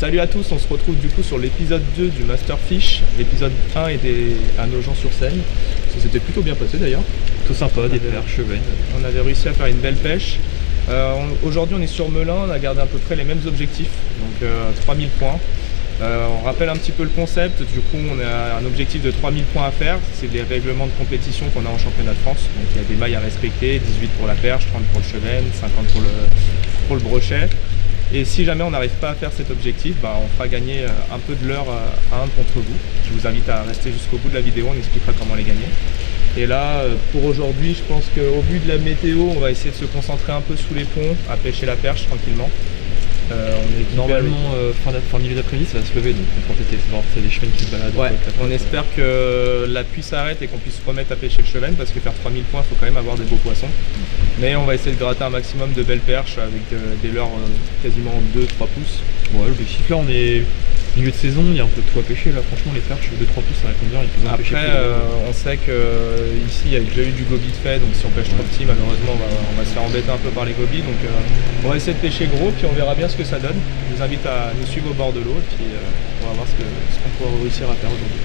Salut à tous, on se retrouve du coup sur l'épisode 2 du Masterfish. L'épisode 1 était à Nogent-sur-Seine. Ça s'était plutôt bien passé d'ailleurs. Tout sympa, des perches, chevennes. On avait réussi à faire une belle pêche. Aujourd'hui on est sur Melun, on a gardé à peu près les mêmes objectifs, donc 3000 points. On rappelle un petit peu le concept, du coup on a un objectif de 3000 points à faire, c'est les règlements de compétition qu'on a en championnat de France. Donc il y a des mailles à respecter, 18 pour la perche, 30 pour le chevenne, 50 pour le brochet. Et si jamais on n'arrive pas à faire cet objectif, on fera gagner un peu de l'heure à un d'entre vous. Je vous invite à rester jusqu'au bout de la vidéo, on expliquera comment les gagner. Et là, pour aujourd'hui, je pense qu'au vu de la météo, on va essayer de se concentrer un peu sous les ponts, à pêcher la perche tranquillement. On est normalement fin milieu d'après-midi, ça va se lever, donc on peut peut-être voir s'il y a des chevennes qui se baladent. Ouais, on espère que la pluie s'arrête et qu'on puisse se remettre à pêcher le chevenne, parce que faire 3000 points, il faut quand même avoir des beaux poissons. Mais on va essayer de gratter un maximum de belles perches avec des leurres quasiment 2-3 pouces. Ouais, l'objectif là, on est milieu de saison, il y a un peu de tout à pêcher là, franchement les perches 2-3 pouces ça répond bien, il peut même pêcher Après, on sait qu'ici il y a déjà eu du goby de fait, donc si on pêche trop petit, malheureusement on va se faire embêter un peu par les gobies. Donc on va essayer de pêcher gros, puis on verra bien ce que ça donne. Je vous invite à nous suivre au bord de l'eau, et puis on va voir ce qu'on pourra réussir à faire aujourd'hui.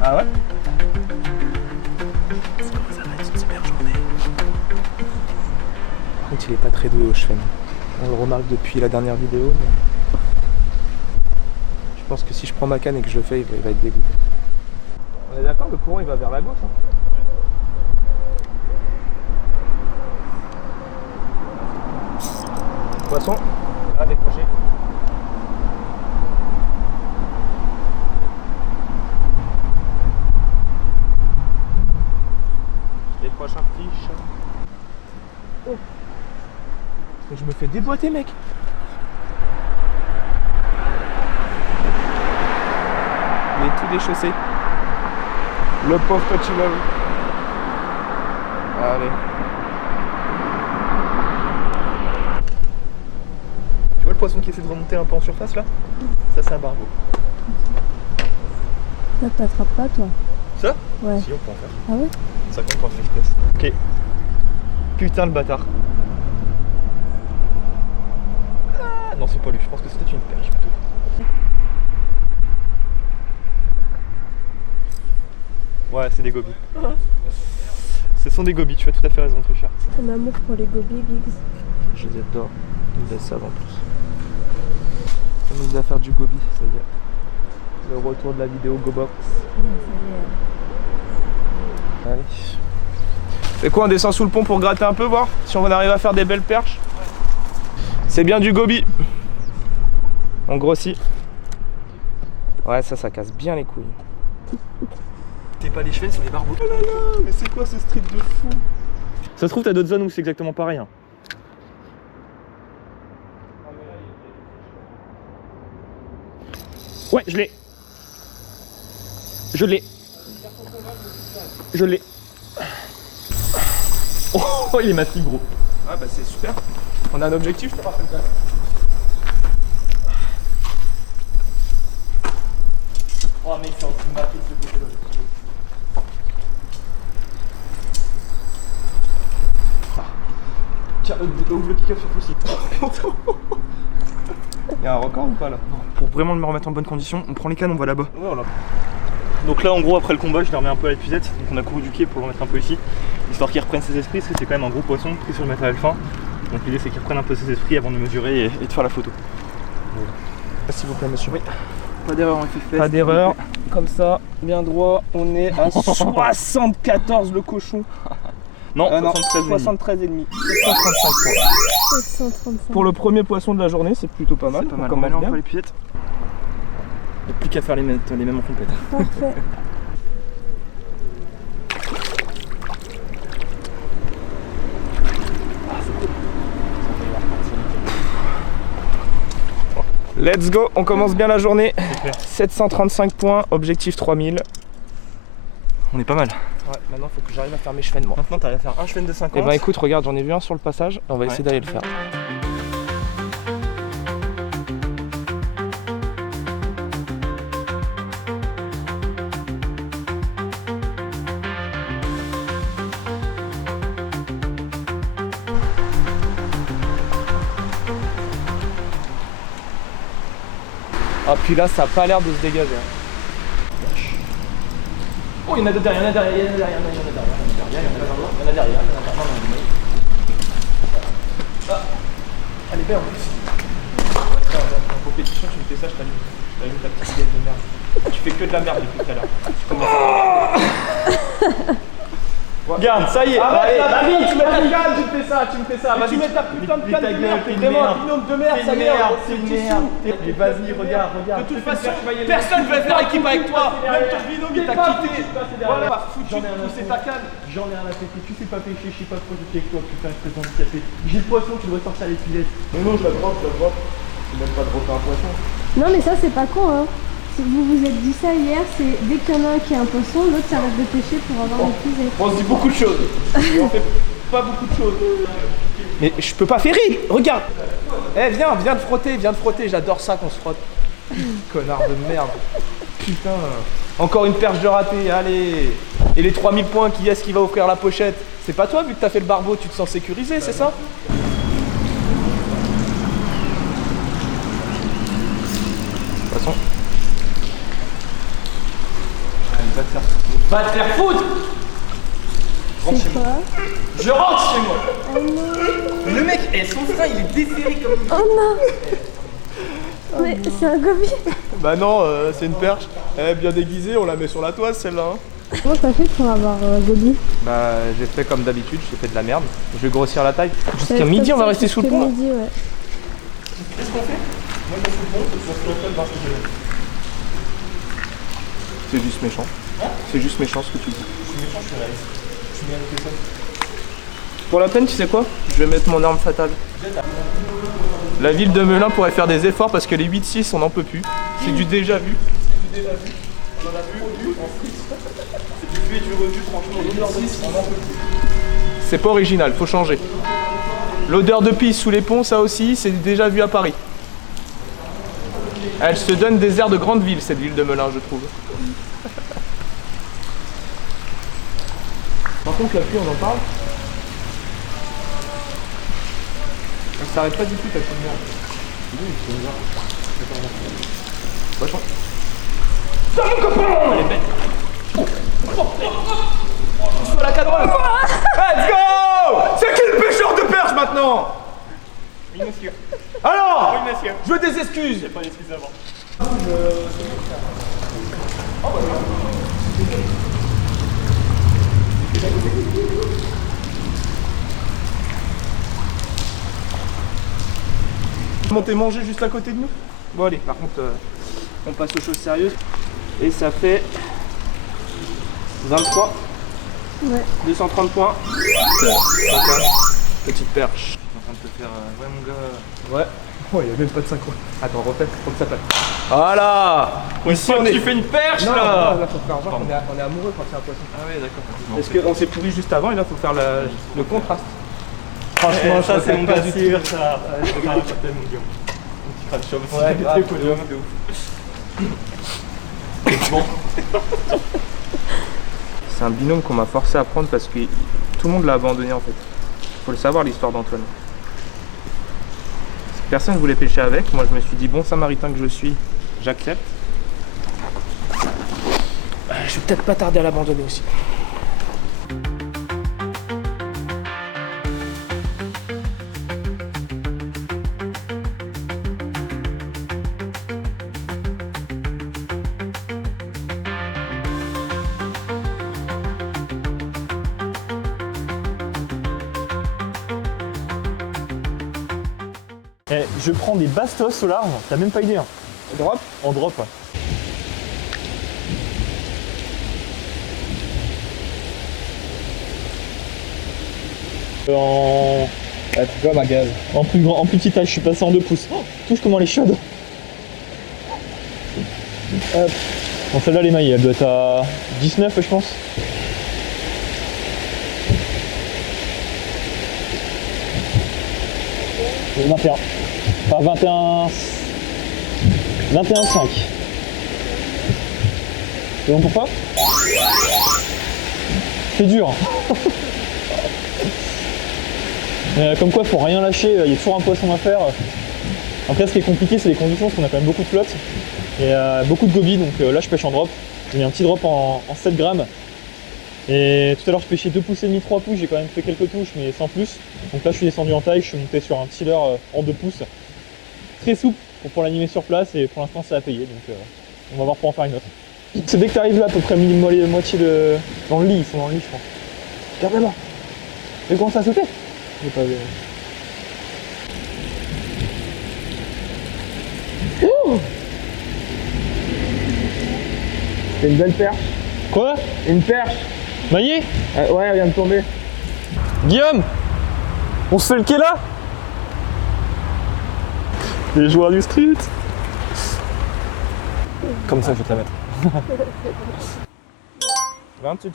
Ah ouais? Ça va être une super journée. Par contre, il est pas très doux au chevenne. On le remarque depuis la dernière vidéo. Mais... je pense que si je prends ma canne et que je le fais, il va être dégoûté. On est d'accord, le courant il va vers la gauche. Poisson, là décroché. Je décroche un petit chat. Oh. Mais je me fais déboîter, mec. Il est tout déchaussé. Le pauvre petit love. Allez. Tu vois le poisson qui essaie de remonter un peu en surface là? Ça, c'est un barbeau. Ça t'attrape pas, toi? Ça? Ouais. Si, on peut en faire. Ah ouais? Ça compte en espèce. Ok. Putain, le bâtard. Ah, non, c'est pas lui. Je pense que c'était une perche plutôt. Ouais, c'est des gobies. Ce sont des gobies, tu as tout à fait raison, Trisha. Ton amour pour les gobies, Giggs. Je les adore. Ils me savent en plus. Ça nous a fait du gobi, ça y est. Le retour de la vidéo GoBox. Allez. C'est quoi, on descend sous le pont pour gratter un peu, voir si on arrive à faire des belles perches? C'est bien du goby. On grossit. Ouais, ça casse bien les couilles. T'es pas les chevennes, c'est des barbeaux. Oh là là, mais c'est quoi ce street de fou? Ça se trouve, t'as d'autres zones où c'est exactement pareil. Hein. Ouais, je l'ai. Je l'ai. Je l'ai. Oh, il est massif, gros. Ah bah c'est super. On a un objectif, je te rappelle pas. Oh mec, c'est en train de battre ce côté-là. Tiens, ouvre le pick-up surtout aussi. Il y a un record ou pas là? Non, pour vraiment me remettre en bonne condition, on prend les cannes, on va là-bas. Ouais, on l'a. Donc là, en gros, après le combat, je les remets un peu à l'épuisette. Donc on a couru du quai pour le remettre un peu ici, histoire qu'il reprenne ses esprits, parce que c'est quand même un gros poisson pris sur le matériel fin. Donc l'idée, c'est qu'il reprenne un peu ses esprits avant de mesurer et de faire la photo. Voilà. S'il vous plaît, monsieur. Oui. Pas d'erreur en FFS. Pas d'erreur. Comme ça, bien droit. On est à 74 le cochon. Non, non, 73 73,5. 735 points. 735. Pour le premier poisson de la journée, c'est plutôt pas mal. C'est pas mal. On commence On bien. peut l'épuisette. Il n'y a plus qu'à faire les mêmes en compète. Parfait. Let's go, on commence bien la journée. C'est clair. 735 points, objectif 3000. On est pas mal. Ouais, maintenant faut que j'arrive à faire mes chevens moi. Maintenant, t'arrives à faire un chemin de 50. Et bah écoute, regarde, j'en ai vu un sur le passage, on va essayer d'aller le faire. Ah puis là ça a pas l'air de se dégager. Oh il y en a deux derrière, il y en a derrière, il y en a derrière, il y en a derrière, il y en a derrière, il y en a derrière. Ah, elle est belle en plus. En compétition tu me fais ça, je t'allume ta petite gueule de merde. Tu fais que de la merde depuis tout à l'heure. Regarde, ça y est. Arrête la allez, vie, tu mets ta canne, tu me fais ça, vas-y. Tu mets ta putain de canne de merde, t'es vraiment un binôme de merde, ça m'énerve, c'est une merde. Et vas-y, regarde. De toute façon, personne ne veut faire équipe avec toi. Même ton binôme il t'a quitté. Voilà, foutu, c'est ta canne. J'en ai rien à péter, tu sais pas pêcher, je sais pas trop du avec toi, putain, je te handicapé. J'ai le poisson, tu devrais sortir les filets. Non, je la drop. C'est même pas dropper un poisson. Non mais ça c'est pas con hein. Vous vous êtes dit ça hier, c'est dès qu'il y en a un qui a un poisson, l'autre s'arrête de pêcher pour avoir l'épuisé. On se dit beaucoup de choses. Et on fait pas beaucoup de choses. Mais je peux pas faire rire, regarde. Eh viens de frotter, j'adore ça qu'on se frotte. Connard de merde. Putain. Encore une perche de raté, allez. Et les 3000 points, qui est-ce qui va offrir la pochette? C'est pas toi, vu que t'as fait le barbeau, tu te sens sécurisé, c'est ça? De toute façon. Va te faire foutre. C'est quoi? Je rentre chez moi. Oh non. Le mec, son frein il est desserré comme une... Oh non. Mais c'est un gobier. Bah non, c'est une perche. Elle est bien déguisée, on la met sur la toise celle-là. Hein. Comment t'as fait pour avoir gobier? Bah j'ai fait comme d'habitude, j'ai fait de la merde. Je vais grossir la taille. Jusqu'à midi, on va rester sous le pont. Midi, ouais. Qu'est-ce qu'on fait? Moi je suis sous le pont, c'est sur le voir ce que j'ai. C'est juste méchant. C'est juste méchant ce que tu dis. Je suis méchant, je suis réaliste. Je suis bien avec ça. Pour la peine, tu sais quoi? Je vais mettre mon arme fatale. La ville de Melun pourrait faire des efforts parce que les 8-6 on n'en peut plus. C'est du déjà vu. C'est du déjà vu. On en a vu en frites. C'est du vu et du revu, franchement. L'odeur de pisse, on n'en peut plus. C'est pas original, faut changer. L'odeur de pisse sous les ponts, ça aussi, c'est déjà vu à Paris. Elle se donne des airs de grande ville, cette ville de Melun, je trouve. Par contre, la pluie, on en parle. Elle s'arrête pas du tout, ta lumière. Oui, c'est bizarre. Poisson. Ça, mon copain! Elle est bête. Pousse-toi la cadreuse. Let's go! C'est qui le pêcheur de perche maintenant? Oui, monsieur. Alors! Oui, monsieur. Je veux des excuses! Pas d'excuses avant. Monter manger juste à côté de nous. Bon allez, par contre, on passe aux choses sérieuses. Et ça fait 23, Ouais. 230 points. Petite perche. Je suis en train de te faire. Ouais, mon gars. Ouais. Oh, il n'y a même pas de synchro. Attends, refais, faut que ça passe. Voilà. Ici, on est... Tu fais une perche Non, là. là, faut faire genre, on est amoureux quand c'est un poisson. Ah ouais, d'accord. Parce qu'on s'est pourri juste avant et là, faut faire le contraste. Franchement, ça c'est mon gars du sûr, ça. Je te parle pas tellement, mon gars. Un petit crash aussi. Ouais, grave, de ouf. Bon. C'est un binôme qu'on m'a forcé à prendre parce que tout le monde l'a abandonné en fait. Faut le savoir l'histoire d'Antoine. Personne ne voulait pêcher avec, moi je me suis dit bon samaritain que je suis, j'accepte. Je vais peut-être pas tarder à l'abandonner aussi. Eh, je prends des bastos au large, t'as même pas idée. Hein. Drop. En drop, ouais. Ah, tu vois ma gaz. En plus petit taille, je suis passé en 2 pouces. Oh, touche comment elle est chaude. Hop. Bon, celle-là, elle est maillée, elle doit être à 19, je pense. Et 21. Enfin, 21. 21,5. C'est bon pour toi? C'est dur. Mais comme quoi, faut rien lâcher, il y a toujours un poisson à faire. Après, ce qui est compliqué, c'est les conditions, parce qu'on a quand même beaucoup de flotte et beaucoup de gobies. Donc là, je pêche en drop. J'ai mis un petit drop en 7 grammes. Et tout à l'heure, je pêchais 2 pouces et demi, 3 pouces. J'ai quand même fait quelques touches, mais sans plus. Donc là, je suis descendu en taille. Je suis monté sur un petit leurre en 2 pouces. Très souple pour l'animer sur place, et pour l'instant, ça a payé. Donc on va voir pour en faire une autre. C'est dès que tu arrives là, à peu près moitié de. Dans le lit, ils sont dans le lit, je pense. Regarde-moi. Mais comment ça se fait? J'ai pas vu. Oh, c'est une belle perche. Quoi? Une perche. Maillé? Ouais, elle vient de tomber. Guillaume, on se fait le quai là? Les joueurs du street. Comme ça, je vais te la mettre. 22.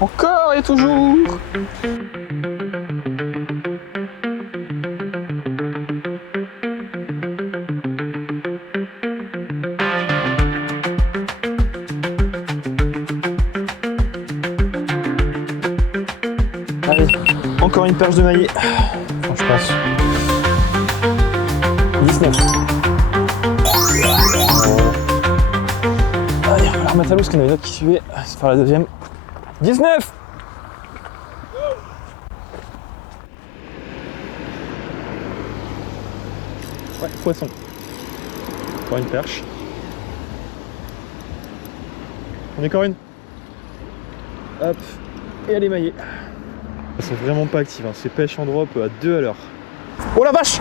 Encore et toujours. Allez, encore une perche de maillet. Enfin, je pense. 19. Allez, on va la remettre à l'eau parce qu'il y en avait une autre qui suivait. C'est faire la deuxième. 19. Ouais, poisson. Encore une perche. On est encore une. Hop. Et elle est maillée. Elles sont vraiment pas actives, hein. C'est pêche en drop à 2 à l'heure. Oh la vache!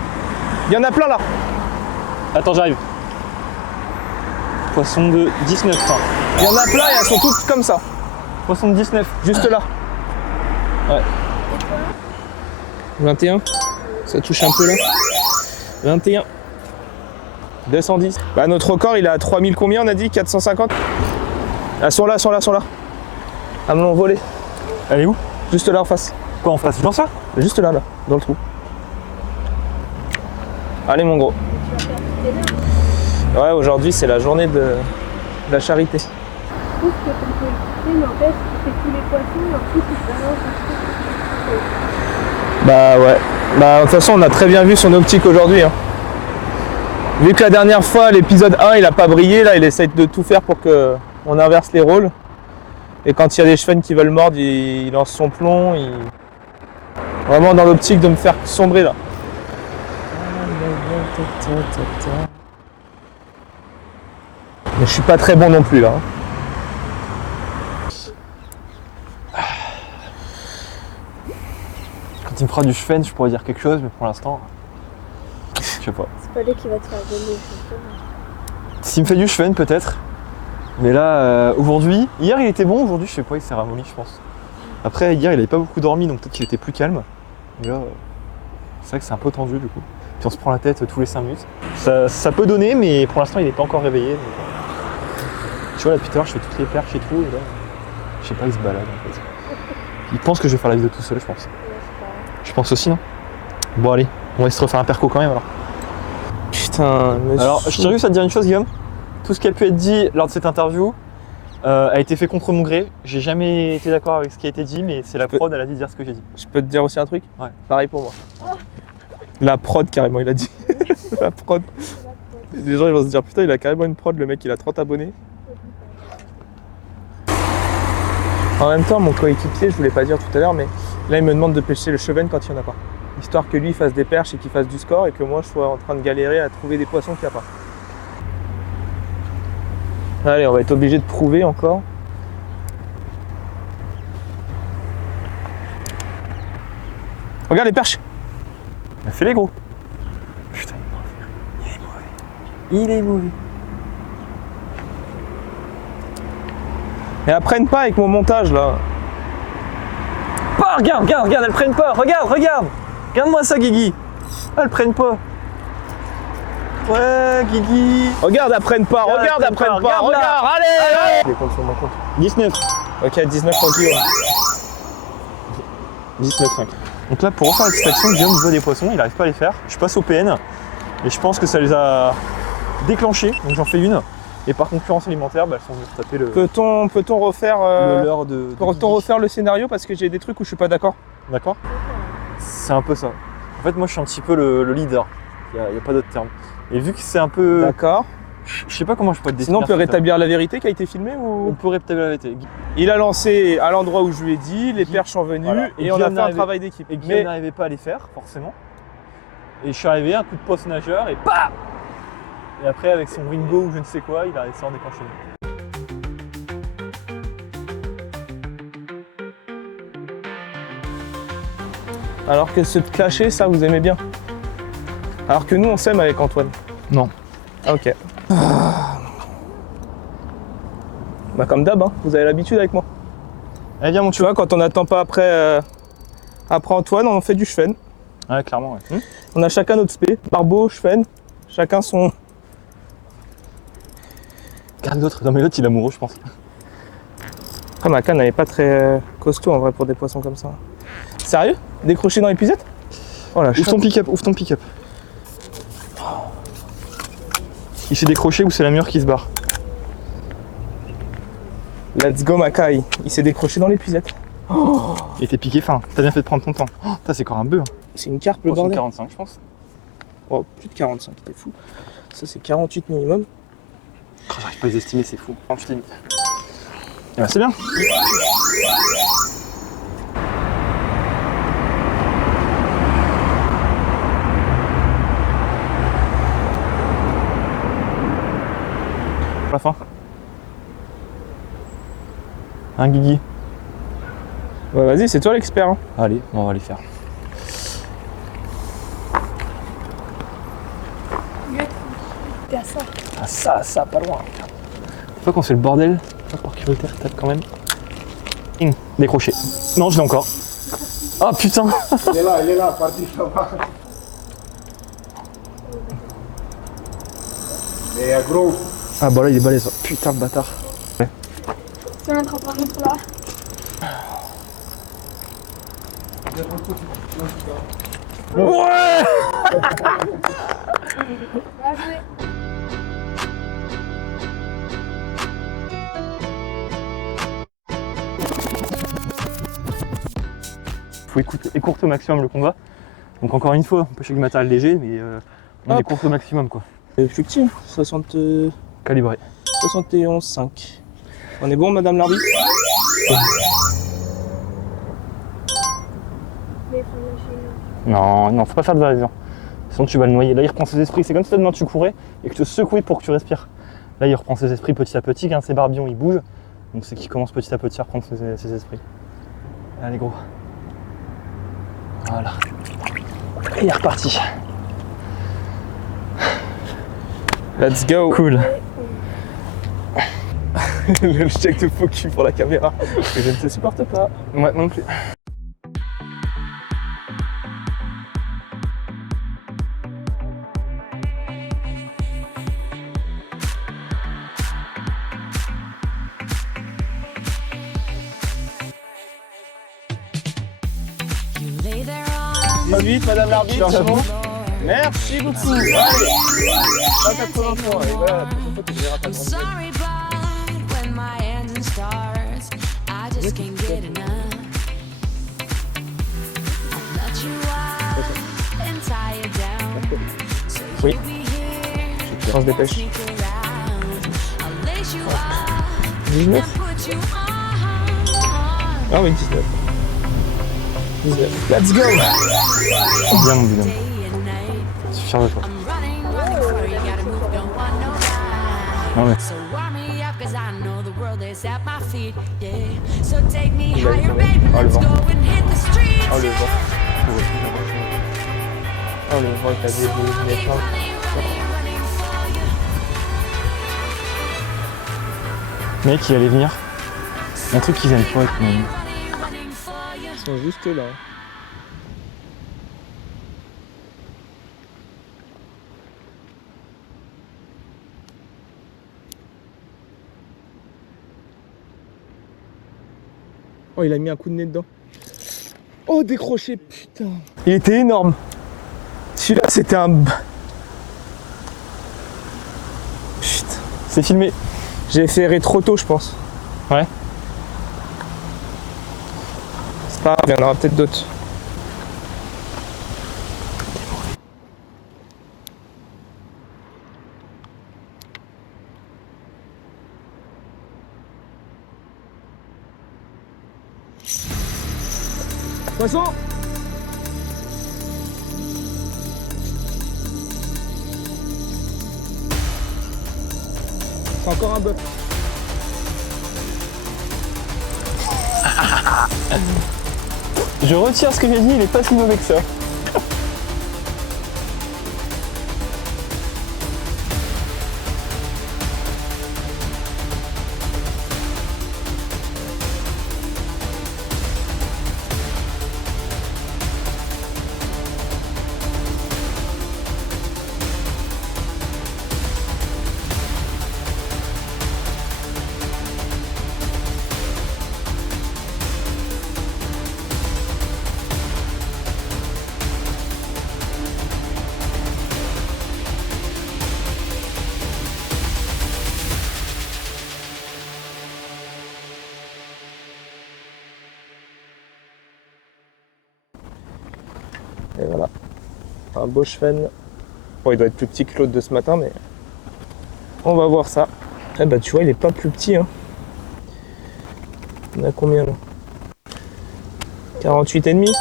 Il y en a plein là! Attends, j'arrive. Poisson de 19. Hein. Il y en a plein et elles sont toutes comme ça. Poisson de 19. Juste là. Ouais. 21. Ça touche un peu là. 21. 210. Bah notre record il est à 3000 combien on a dit? 450? Elles sont là, elles sont là, elles sont là. Elles me l'ont volé. Elle est où? Juste là en face. Quoi en face? Dans ça? Juste là, dans le trou. Allez mon gros. Ouais, aujourd'hui c'est la journée de la charité. Je trouve que ton coéquipier, mais en fait, c'est tous les poissons, et en plus, il se balance un truc. Bah ouais. Bah de toute façon on a très bien vu son optique aujourd'hui. Hein. Vu que la dernière fois l'épisode 1 il a pas brillé, là il essaye de tout faire pour que on inverse les rôles. Et quand il y a des chevens qui veulent mordre, il lance son plomb. Vraiment dans l'optique de me faire sombrer là. Mais je suis pas très bon non plus là. Quand il me fera du cheven, je pourrais dire quelque chose, mais pour l'instant, je sais pas. C'est pas lui qui va te faire gagner, justement. S'il me fait du cheven, peut-être. Mais là, aujourd'hui, hier il était bon, aujourd'hui je sais pas, il s'est ramolli, je pense. Après, hier il avait pas beaucoup dormi, donc peut-être qu'il était plus calme. Et là, c'est vrai que c'est un peu tendu du coup. Puis on se prend la tête tous les 5 minutes. Ça peut donner, mais pour l'instant il n'est pas encore réveillé. Donc, tu vois, là depuis tout à l'heure, je fais toutes les perches et tout, et là, je sais pas, il se balade en fait. Il pense que je vais faire la vidéo tout seul, je pense. Je pense aussi, non? Bon, allez, on va essayer de refaire un perco quand même alors. Putain, mais Alors, je tiens juste à te dire une chose, Guillaume. Tout ce qui a pu être dit lors de cette interview a été fait contre mon gré. J'ai jamais été d'accord avec ce qui a été dit, mais c'est la prod, elle a dit de dire ce que j'ai dit. je peux te dire aussi un truc? Ouais. Pareil pour moi. La prod carrément, il a dit. La prod. Les gens ils vont se dire putain il a carrément une prod, le mec il a 30 abonnés. En même temps mon coéquipier, je voulais pas dire tout à l'heure, mais là il me demande de pêcher le cheven quand il n'y en a pas. Histoire que lui il fasse des perches et qu'il fasse du score et que moi je sois en train de galérer à trouver des poissons qu'il n'y a pas. Allez, on va être obligé de prouver encore. Regarde les perches. Fais-les gros. Putain, il est mauvais. Il est mauvais. Et elles prennent pas avec mon montage là. Pas, regarde, elles prennent pas. Regarde. Regarde-moi ça, Guigui. Elles prennent pas. Ouais, Guigui. Regarde, apprenne pas, regarde, apprenne pas, regarde, allez. Les comptes sur mon compte. 19. Ok, 19 pour Guillaume. 19,5. Donc là, pour refaire l'extraction, Guillaume veut des poissons, il n'arrive pas à les faire. Je passe au PN et je pense que ça les a déclenchés, donc j'en fais une. Et par concurrence alimentaire, elles sont venues taper le Peut-on refaire leurre de peut-on refaire le scénario parce que j'ai des trucs où je suis pas d'accord. D'accord. C'est un peu ça. En fait, moi, je suis un petit peu le leader. Il n'y a pas d'autre terme. Et vu que c'est un peu... D'accord. Je sais pas comment je peux te définir. Sinon on peut ça. rétablir la vérité qui a été filmée ou... On peut rétablir la vérité. Il a lancé à l'endroit où je lui ai dit, les perches sont venues Voilà. et on a Guillaume fait un n'arrivait- travail d'équipe. Et Guillaume n'arrivait pas à les faire, forcément. Et je suis arrivé, un coup de poisson nageur et PAM. Et après, avec son Wingo ou je ne sais quoi, il a réussi à en déclencher. Alors que se clasher, ça vous aimez bien. Alors que nous on s'aime avec Antoine. Non. Ah, ok. Bah comme d'hab, hein, vous avez l'habitude avec moi. Allez, viens mon Tu vois, quand on n'attend pas après Antoine, on fait du Schwen. Ouais, clairement, ouais. On a chacun notre spé. Barbeau, Schwen, chacun son... Regarde l'autre. Non mais l'autre, il est amoureux, je pense. Après ma canne elle est pas très costaud en vrai pour des poissons comme ça. Sérieux? Décroché dans l'épuisette? Oh la Ouvre ton pick-up, ouvre ton pick-up. Il s'est décroché ou c'est la mûre qui se barre? Let's go Makai. Il s'est décroché dans l'épuisette. Il était piqué fin. T'as bien fait de prendre ton temps. Oh, ça c'est encore un bœuf. C'est une carpe le Oh, c'est bordel. 45 je pense. Oh, plus de 45, t'es fou. Ça c'est 48 minimum. Oh, j'arrive pas à les estimer, c'est fou. Je t'ai mis. Eh ben, c'est bien. Pour la fin. Un Guigui. Ouais, vas-y, c'est toi l'expert. Hein. Allez, on va les faire. Ah ça, pas loin. Une fois qu'on fait le bordel, par curiosité, tape quand même. Décroché. Non, je l'ai encore. Ah putain. Il est là, parti là-bas. Et gros. Ah bah là il est balèze. Putain de bâtard. Si on attrape un autre là. Ouais. Bien joué. Faut écourter au maximum le combat. Donc encore une fois, on peut chercher du matériel léger, mais on Hop. écourte au maximum quoi. Effectivement, 60... Calibré. 71,5. On est bon madame l'arbitre? Mais il faut lâcher. Non, non, faut pas faire de va-et-vient. Sinon tu vas le noyer. Là il reprend ses esprits. C'est comme si demain tu courais et que tu te secouais pour que tu respires. Là il reprend ses esprits petit à petit. Hein, ses barbillons ils bougent. Donc c'est qu'il commence petit à petit à reprendre ses esprits. Allez gros. Voilà. Et il est reparti. Let's go. Cool. Le check de focus pour la caméra. Que je ne te supporte pas. Ouais, non plus. Pas vite madame l'arbitre, c'est bon? Merci beaucoup. Allez. 180 points. Et voilà, la prochaine fois tu verras pas I'm de sorry, but when my engine starts, I just can't get enough. I'll let you out and tie you down. So Oui. you'll be here, On se dépêche. sneak around. I'll lace you up 19? and put you on. Ah oui, 19. 19. Let's go. Bien mon Guillaume. Day and night, Je suis fier de toi. I'm running for you. Gotta move, don't want no lie. Non mais. So warm me up, cause I know the world is at my feet, yeah. So take me Il a higher, les baby, Oh, le let's vent. go and hit the streets, Oh le yeah. vent. Oh le vent, il a So I'll des keep plans. running for you. Mec, il allait venir. Un truc qu'ils aiment pas avec moi. Running for you. Ils sont juste là. Oh, il a mis un coup de nez dedans. Oh, décroché, putain. Il était énorme. Celui-là, c'était un... Putain. C'est filmé. J'ai ferré trop tôt, je pense. Ouais. C'est pas grave, il y en aura peut-être d'autres. Poisson! C'est encore un bœuf. Je retire ce que j'ai dit, il est pas si mauvais que ça. Et voilà, un beau chevenne. Bon, il doit être plus petit que l'autre de ce matin, mais on va voir ça. Eh bah tu vois, il est pas plus petit. Hein. On a combien là? 48,5.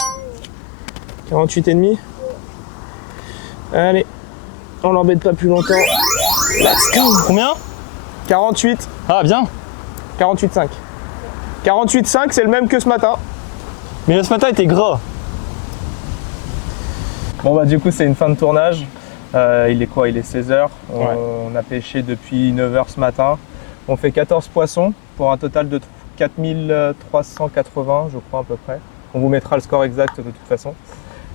48,5. Allez, on l'embête pas plus longtemps. Let's go. Combien? 48. Ah bien. 48,5. 48,5, c'est le même que ce matin. Mais là, ce matin, il était gras. Bon bah du coup c'est une fin de tournage, il est quoi? Il est 16h, on a pêché depuis 9h ce matin, on fait 14 poissons pour un total de 4380 je crois à peu près. On vous mettra le score exact de toute façon.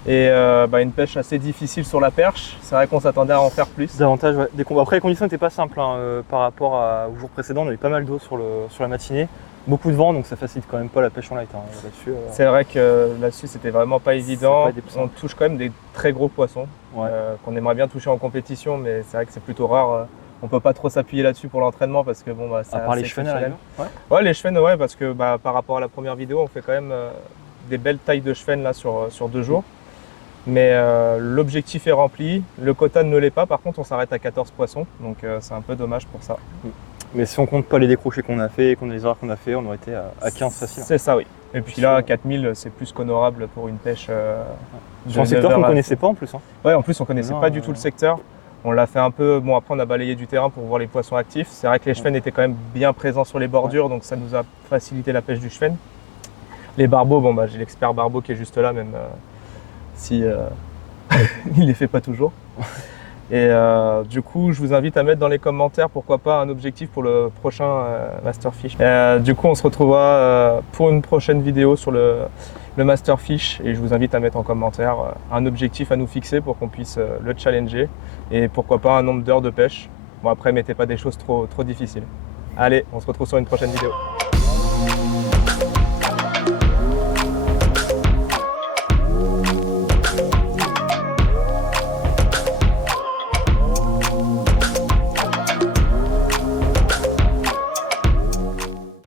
Et une pêche assez difficile sur la perche, c'est vrai qu'on s'attendait à en faire plus. Davantage, ouais. Après les conditions n'étaient pas simples hein, par rapport au jour précédent, on avait pas mal d'eau sur la matinée. Beaucoup de vent, donc ça facilite quand même pas la pêche en light hein, là-dessus. C'est vrai que là-dessus c'était vraiment pas évident. Pas On touche quand même des très gros poissons ouais. Qu'on aimerait bien toucher en compétition, mais c'est vrai que c'est plutôt rare. On peut pas trop s'appuyer là-dessus pour l'entraînement parce que bon bah c'est à part les assez chevennes, exceptionnel. ouais. Ouais, les chevennes, ouais, parce que par rapport à la première vidéo, on fait quand même des belles tailles de chevennes là sur 2 jours. Mais l'objectif est rempli, le quota ne l'est pas, par contre on s'arrête à 14 poissons, donc c'est un peu dommage pour ça. Mais si on compte pas les décrochés qu'on a fait et les erreurs qu'on a fait, on aurait été à 15 facile. C'est ça, oui. Et puis là, 4000, c'est plus qu'honorable pour une pêche sur un secteur qu'on ne connaissait pas en plus. Hein. Ouais, en plus on connaissait pas du tout le secteur. On l'a fait un peu, bon après on a balayé du terrain pour voir les poissons actifs. C'est vrai que les chevennes étaient quand même bien présents sur les bordures, donc ça nous a facilité la pêche du cheven. Les barbeaux, bon bah j'ai l'expert barbeau qui est juste là, même si il les fait pas toujours. Et du coup, je vous invite à mettre dans les commentaires pourquoi pas un objectif pour le prochain Masterfish. Du coup, on se retrouvera pour une prochaine vidéo sur le Masterfish et je vous invite à mettre en commentaire un objectif à nous fixer pour qu'on puisse le challenger et pourquoi pas un nombre d'heures de pêche. Bon après, mettez pas des choses trop difficiles. Allez, on se retrouve sur une prochaine vidéo.